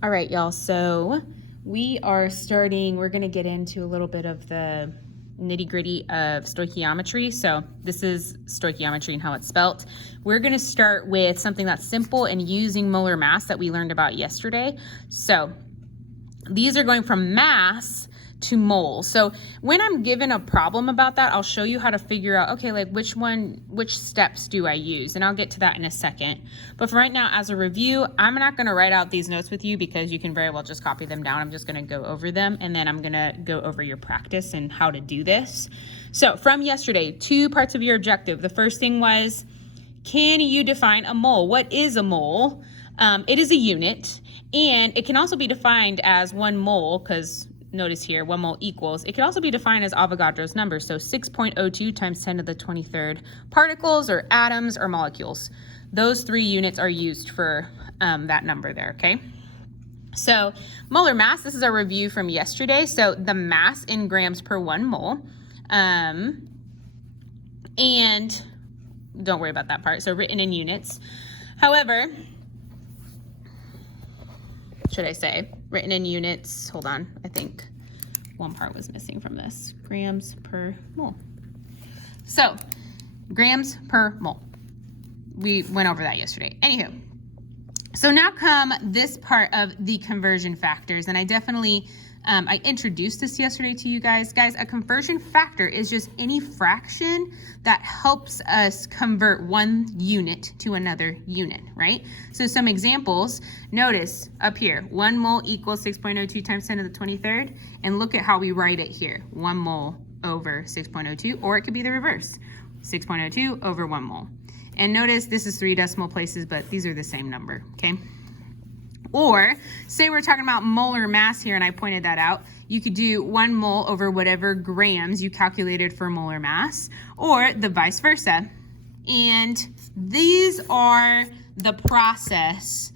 All right, y'all. So we're going to get into a little bit of the nitty gritty of stoichiometry. So this is stoichiometry and how it's spelt. We're going to start with something that's simple and using molar mass that we learned about yesterday. So these are going from mass to moles. So when I'm given a problem about that, I'll show you how to figure out, okay, like which steps do I use? And I'll get to that in a second. But for right now, as a review, I'm not gonna write out these notes with you because you can very well just copy them down. I'm just gonna go over them and then I'm gonna go over your practice and how to do this. So from yesterday, 2 parts of your objective. The first thing was, can you define a mole? What is a mole? It is a unit, and it can also be defined as 1 mole, because notice here, 1 mole equals. It can also be defined as Avogadro's number, so 6.02 times 10 to the 23rd particles or atoms or molecules. Those 3 units are used for that number there, okay? So molar mass, this is a review from yesterday. So the mass in grams per 1 mole. And don't worry about that part. So written in units. However, should I say written in units? Hold on. I think one part was missing from this. Grams per mole. So grams per mole. We went over that yesterday. Anywho, so now come this part of the conversion factors. And I definitely, I introduced this yesterday to you guys. Guys, a conversion factor is just any fraction that helps us convert 1 unit to another unit, right? So some examples, notice up here, 1 mole equals 6.02 times 10 to the 23rd. And look at how we write it here, 1 mole over 6.02, or it could be the reverse, 6.02 over 1 mole. And notice this is 3 decimal places, but these are the same number, okay? Or say we're talking about molar mass here, and I pointed that out. You could do 1 mole over whatever grams you calculated for molar mass, or the vice versa. And these are the process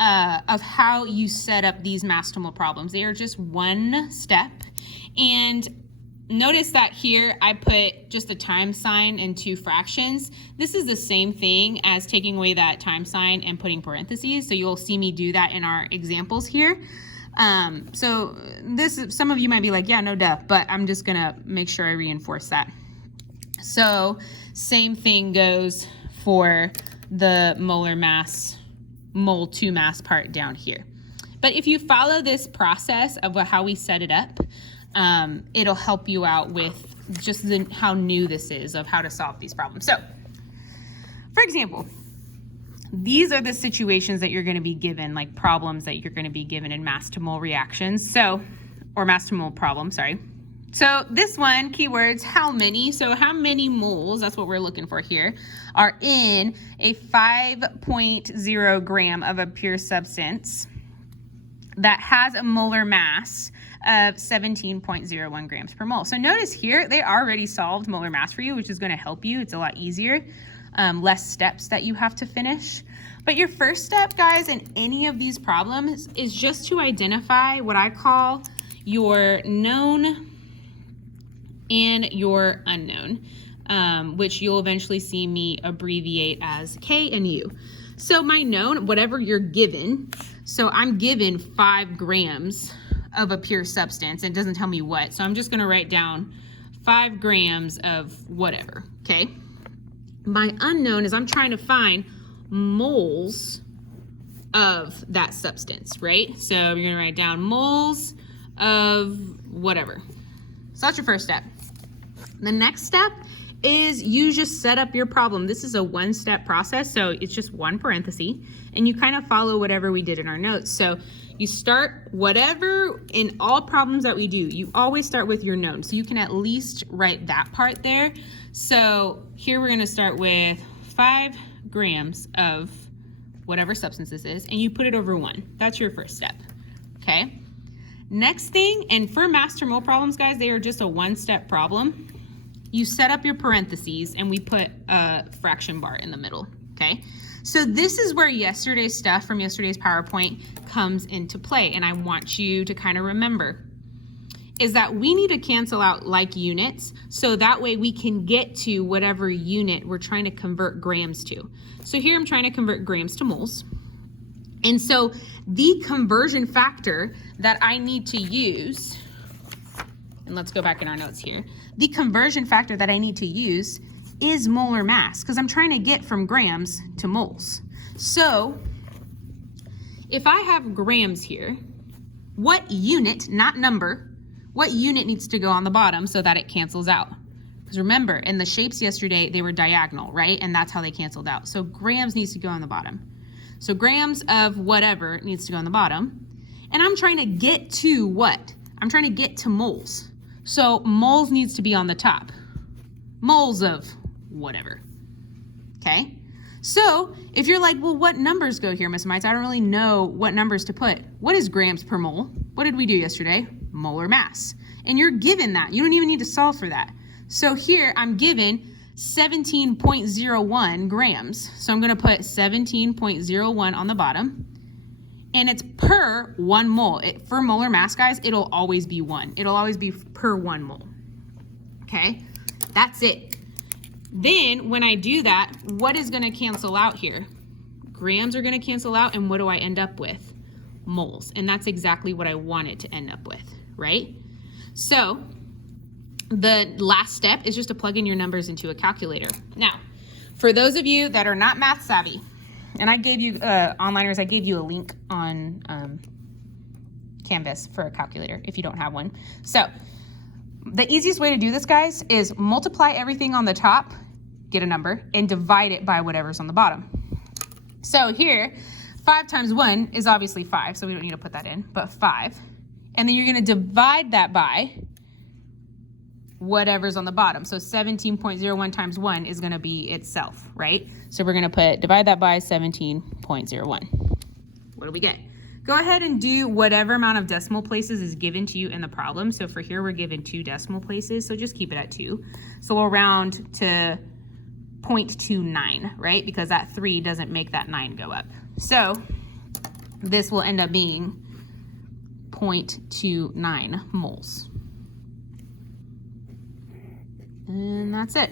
of how you set up these mass to mole problems. They are just 1 step. And notice that here I put just a time sign and 2 fractions. This is the same thing as taking away that time sign and putting parentheses. So you'll see me do that in our examples here. So some of you might be like, yeah, no duh, but I'm just gonna make sure I reinforce that. So same thing goes for the molar mass, mole to mass part down here. But if you follow this process of how we set it up, it'll help you out with just how new this is of how to solve these problems. So, for example, these are the situations that you're going to be given, like problems that you're going to be given in mass to mole reactions. So, or mass to mole problem, sorry. So this one, keywords, how many? So how many moles, that's what we're looking for here, are in a 5.0 gram of a pure substance that has a molar mass of 17.01 grams per mole. So notice here, they already solved molar mass for you, which is going to help you. It's a lot easier, less steps that you have to finish. But your first step, guys, in any of these problems is just to identify what I call your known and your unknown, which you'll eventually see me abbreviate as K and U. So my known, whatever you're given, so I'm given 5 grams of a pure substance. It doesn't tell me what, so I'm just gonna write down 5 grams of whatever, okay? My unknown is I'm trying to find moles of that substance, right? So you're gonna write down moles of whatever. So that's your first step. The next step is you just set up your problem. This is a 1-step process, so it's just 1 parenthesis, and you kind of follow whatever we did in our notes. So you start whatever, in all problems that we do, you always start with your known. So you can at least write that part there. So here we're gonna start with 5 grams of whatever substance this is, and you put it over 1. That's your first step, okay? Next thing, and for mass to mole problems, guys, they are just a 1-step problem. You set up your parentheses and we put a fraction bar in the middle, okay? So this is where yesterday's stuff from yesterday's PowerPoint comes into play, and I want you to kind of remember is that we need to cancel out like units so that way we can get to whatever unit we're trying to convert grams to. So here I'm trying to convert grams to moles. And so the conversion factor that I need to use, and let's go back in our notes here. The conversion factor that I need to use is molar mass, because I'm trying to get from grams to moles. So if I have grams here, what unit, not number, what unit needs to go on the bottom so that it cancels out? Because remember, in the shapes yesterday, they were diagonal, right? And that's how they canceled out. So grams needs to go on the bottom. So grams of whatever needs to go on the bottom. And I'm trying to get to what? I'm trying to get to moles. So moles needs to be on the top. Moles of whatever. Okay? So if you're like, well, what numbers go here, Miss Mites? I don't really know what numbers to put. What is grams per mole? What did we do yesterday? Molar mass. And you're given that. You don't even need to solve for that. So here I'm given 17.01 grams. So I'm going to put 17.01 on the bottom. And it's per 1 mole. For molar mass, guys, it'll always be 1. It'll always be per 1 mole. Okay? That's it. Then when I do that, what is going to cancel out here? Grams are going to cancel out, and what do I end up with? Moles. And that's exactly what I wanted to end up with, right? So the last step is just to plug in your numbers into a calculator. Now, for those of you that are not math savvy, and I gave you, onliners, I gave you a link on Canvas for a calculator if you don't have one. So the easiest way to do this, guys, is multiply everything on the top, get a number, and divide it by whatever's on the bottom. So here, 5 times 1 is obviously 5, so we don't need to put that in, but 5. And then you're going to divide that by whatever's on the bottom. So 17.01 times 1 is going to be itself, right? So we're going to divide that by 17.01. What do we get? Go ahead and do whatever amount of decimal places is given to you in the problem. So for here, we're given 2 decimal places, so just keep it at 2. So we'll round to 0.29, right? Because that 3 doesn't make that 9 go up. So this will end up being 0.29 moles. And that's it.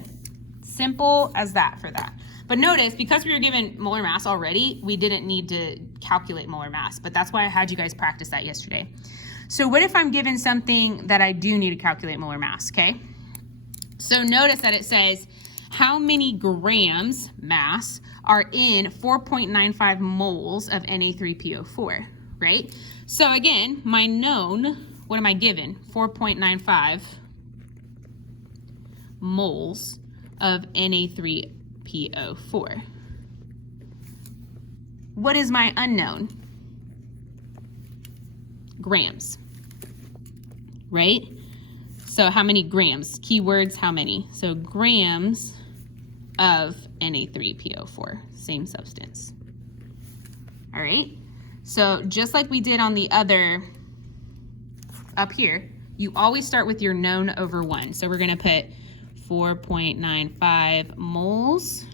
Simple as that for that. But notice, because we were given molar mass already, we didn't need to calculate molar mass, but that's why I had you guys practice that yesterday. So what if I'm given something that I do need to calculate molar mass, okay? So notice that it says, how many grams mass are in 4.95 moles of Na3PO4, right? So again, my known, what am I given? 4.95 moles of Na3PO4. What is my unknown? Grams, right? So how many grams? Keywords, how many? So grams of Na3PO4, same substance. All right, so just like we did on the other up here, you always start with your known over 1. So we're gonna put 4.95 moles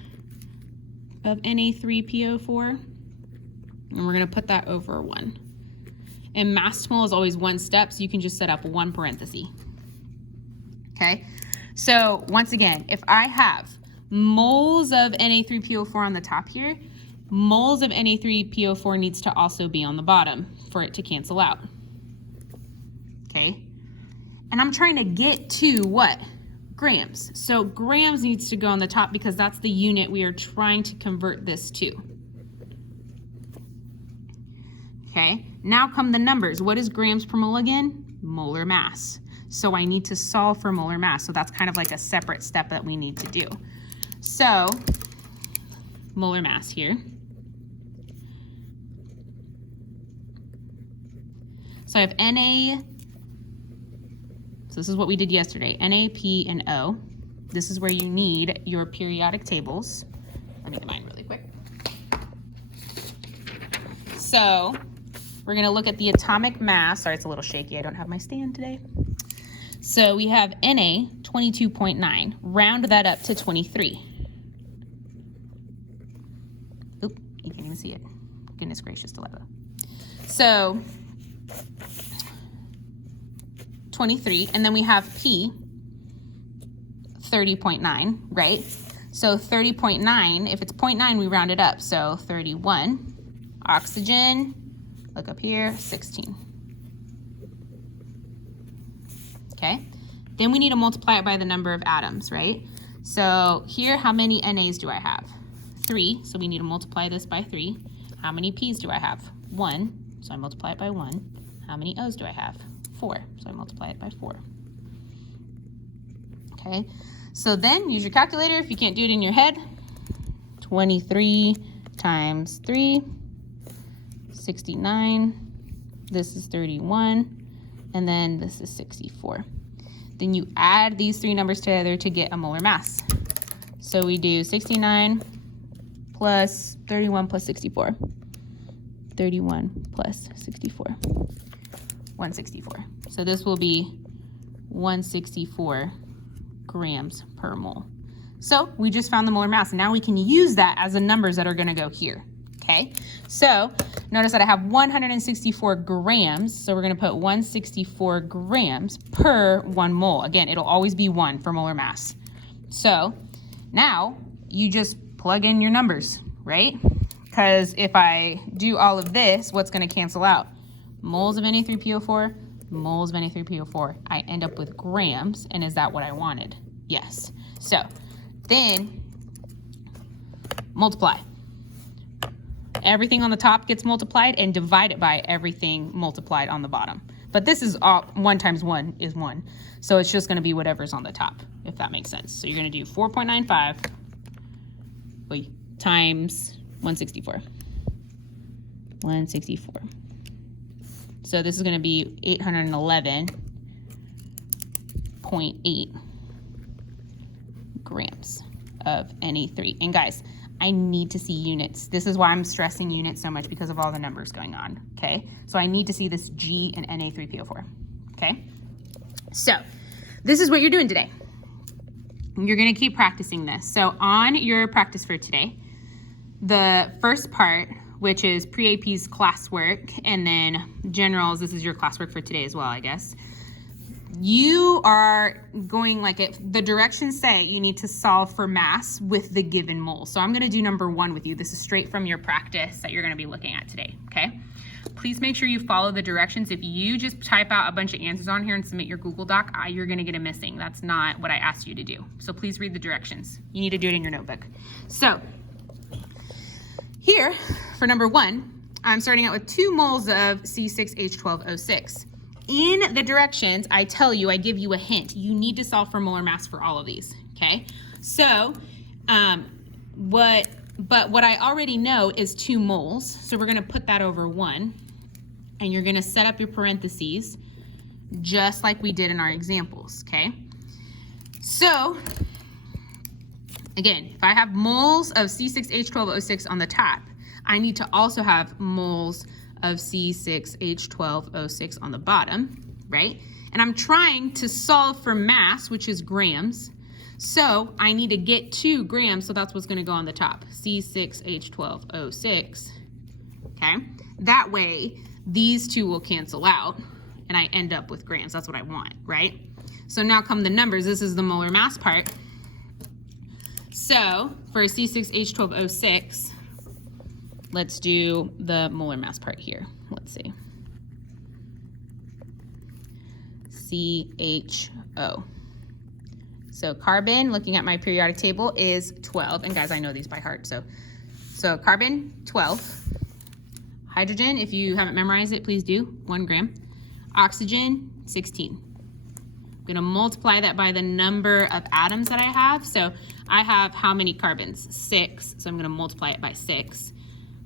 of Na3PO4, and we're gonna put that over 1. And mass to mole is always 1 step, so you can just set up 1 parenthesis. Okay, so once again, if I have moles of Na3PO4 on the top here, moles of Na3PO4 needs to also be on the bottom for it to cancel out. Okay, and I'm trying to get to what? Grams. So grams needs to go on the top because that's the unit we are trying to convert this to. Okay, now come the numbers. What is grams per mole again? Molar mass. So I need to solve for molar mass. So that's kind of like a separate step that we need to do. So molar mass here. So I have Na. So this is what we did yesterday, Na, P, and O. This is where you need your periodic tables. Let me get mine really quick. So we're gonna look at the atomic mass. Sorry, it's a little shaky. I don't have my stand today. So we have Na, 22.9. Round that up to 23. Oop, you can't even see it. Goodness gracious, Delilah. So 23, and then we have P, 30.9, right? So 30.9, if it's 0.9, we round it up, so 31 Oxygen, look up here, 16. Okay, then we need to multiply it by the number of atoms, right? So here, how many NAs do I have? 3, so we need to multiply this by 3. How many P's do I have? 1, so I multiply it by 1. How many O's do I have? 4, so I multiply it by 4. Okay, so then use your calculator if you can't do it in your head. 23 times 3, 69. This is 31, and then this is 64. Then you add these 3 numbers together to get a molar mass. So we do 69 plus 31 plus 64. 31 plus 64. 164. So this will be 164 grams per mole. So we just found the molar mass, and now we can use that as the numbers that are going to go here. Okay, so notice that I have 164 grams, so we're going to put 164 grams per 1 mole. Again, it'll always be 1 for molar mass. So now you just plug in your numbers, right? Because if I do all of this, what's going to cancel out? Moles of Na3PO4, moles of Na3PO4. I end up with grams, and is that what I wanted? Yes. So then multiply. Everything on the top gets multiplied and divide it by everything multiplied on the bottom. But this is all, 1 times 1 is 1. So it's just going to be whatever's on the top, if that makes sense. So you're going to do 4.95 times 164. 164. So this is going to be 811.8 grams of Na3. And guys, I need to see units. This is why I'm stressing units so much, because of all the numbers going on, okay? So I need to see this G in Na3PO4, okay? So this is what you're doing today. You're gonna keep practicing this. So on your practice for today, the first part, which is pre-AP's classwork, and then generals, this is your classwork for today as well, I guess. You are going like the directions say you need to solve for mass with the given mole. So I'm going to do number 1 with you. This is straight from your practice that you're going to be looking at today, okay? Please make sure you follow the directions. If you just type out a bunch of answers on here and submit your Google Doc, you're going to get a missing. That's not what I asked you to do. So please read the directions. You need to do it in your notebook. So here for number 1, I'm starting out with 2 moles of C6H12O6. In the directions, I tell you, I give you a hint. You need to solve for molar mass for all of these, okay? So, what I already know is 2 moles, so we're gonna put that over 1, and you're gonna set up your parentheses just like we did in our examples, okay? So, again, if I have moles of C6H12O6 on the top, I need to also have moles of C6H12O6 on the bottom, right? And I'm trying to solve for mass, which is grams. So I need to get 2 grams, so that's what's gonna go on the top, C6H12O6, okay? That way, these 2 will cancel out, and I end up with grams. That's what I want, right? So now come the numbers. This is the molar mass part. So for C6H12O6, let's do the molar mass part here. Let's see. CHO. So carbon, looking at my periodic table, is 12. And guys, I know these by heart. So carbon, 12. Hydrogen, if you haven't memorized it, please do, 1 gram. Oxygen, 16. I'm gonna multiply that by the number of atoms that I have. So I have how many carbons? 6, so I'm gonna multiply it by 6.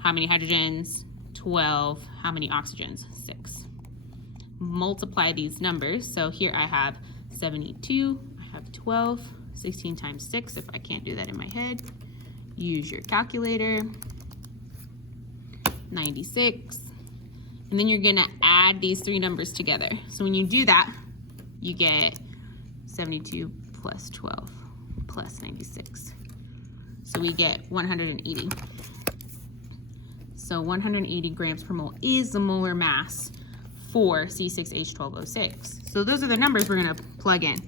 How many hydrogens? 12. How many oxygens? 6. Multiply these numbers. So here I have 72, I have 12, 16 times 6, if I can't do that in my head. Use your calculator. 96. And then you're gonna add these 3 numbers together. So when you do that, you get 72 plus 12 plus 96. So we get 180. So 180 grams per mole is the molar mass for C6H12O6. So those are the numbers we're gonna plug in.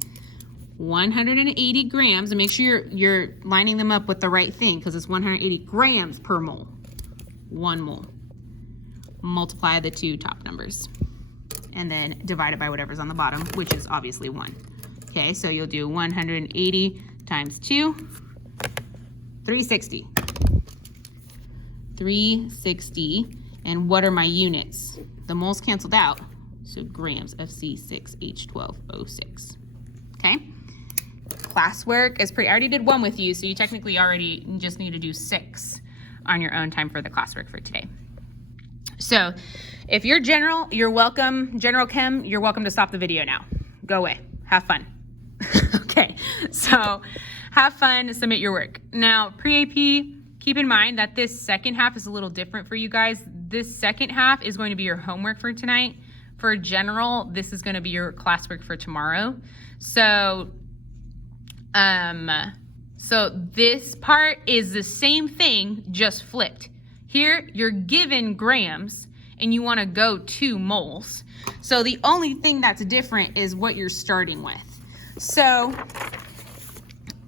180 grams, and make sure you're lining them up with the right thing, because it's 180 grams per mole. 1 mole. multiply the two top numbers, and then divide it by whatever's on the bottom, which is obviously 1. Okay, so you'll do 180 times 2, 360. 360, and what are my units? The moles canceled out, so grams of C6H12O6. Okay, classwork is pretty, I already did 1 with you, so you technically already just need to do 6 on your own time for the classwork for today. So if you're general, you're welcome, general chem, you're welcome to stop the video now. Go away, have fun. Okay, so have fun, submit your work. Now, pre-AP, keep in mind that this second half is a little different for you guys. This second half is going to be your homework for tonight. For general, this is going to be your classwork for tomorrow. So, this part is the same thing, just flipped. Here, you're given grams, and you want to go to moles. So the only thing that's different is what you're starting with. So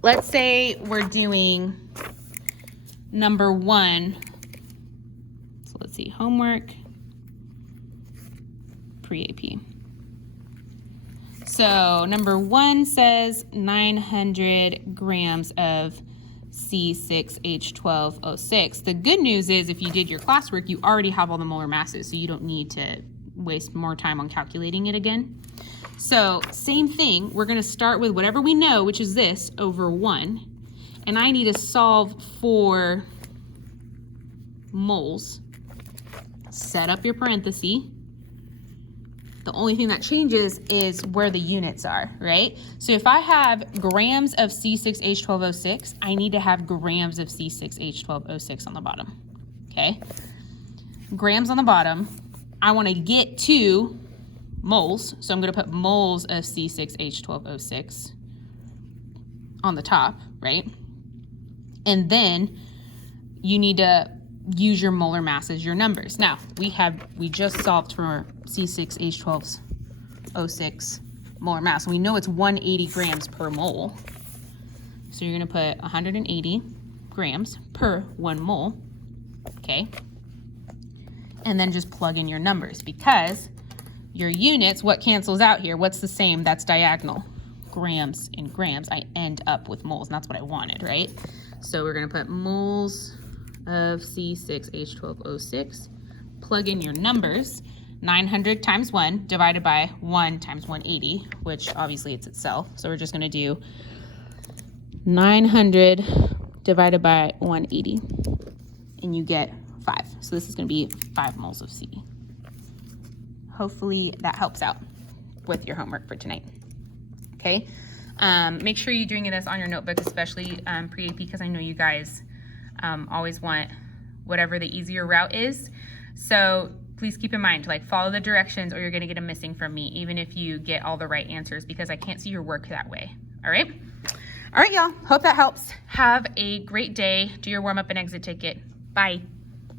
let's say we're doing number 1. So let's see, homework, pre-AP. So number 1 says 900 grams of C6H12O6. The good news is if you did your classwork, you already have all the molar masses, so you don't need to waste more time on calculating it again. So same thing, we're gonna start with whatever we know, which is this, over 1. And I need to solve for moles. Set up your parenthesis. The only thing that changes is where the units are, right? So if I have grams of C6H12O6, I need to have grams of C6H12O6 on the bottom, okay? Grams on the bottom. I want to get to moles, so I'm going to put moles of C6H12O6 on the top, right? And then you need to use your molar mass as your numbers. Now, we just solved for C6H12O6 molar mass. We know it's 180 grams per mole. So you're going to put 180 grams per 1 mole, okay? And then just plug in your numbers, because your units, what cancels out here? What's the same? That's diagonal. Grams and grams. I end up with moles, and that's what I wanted, right? So we're going to put moles of C6H12O6. Plug in your numbers. 900 times 1 divided by 1 times 180, which obviously it's itself. So we're just going to do 900 divided by 180, and you get 5. So this is going to be 5 moles of C. Hopefully that helps out with your homework for tonight. Okay. Make sure you're doing this on your notebook, especially pre-AP, because I know you guys always want whatever the easier route is. So please keep in mind to follow the directions, or you're going to get them missing from me, even if you get all the right answers, because I can't see your work that way. All right. All right, y'all. Hope that helps. Have a great day. Do your warm up and exit ticket. Bye.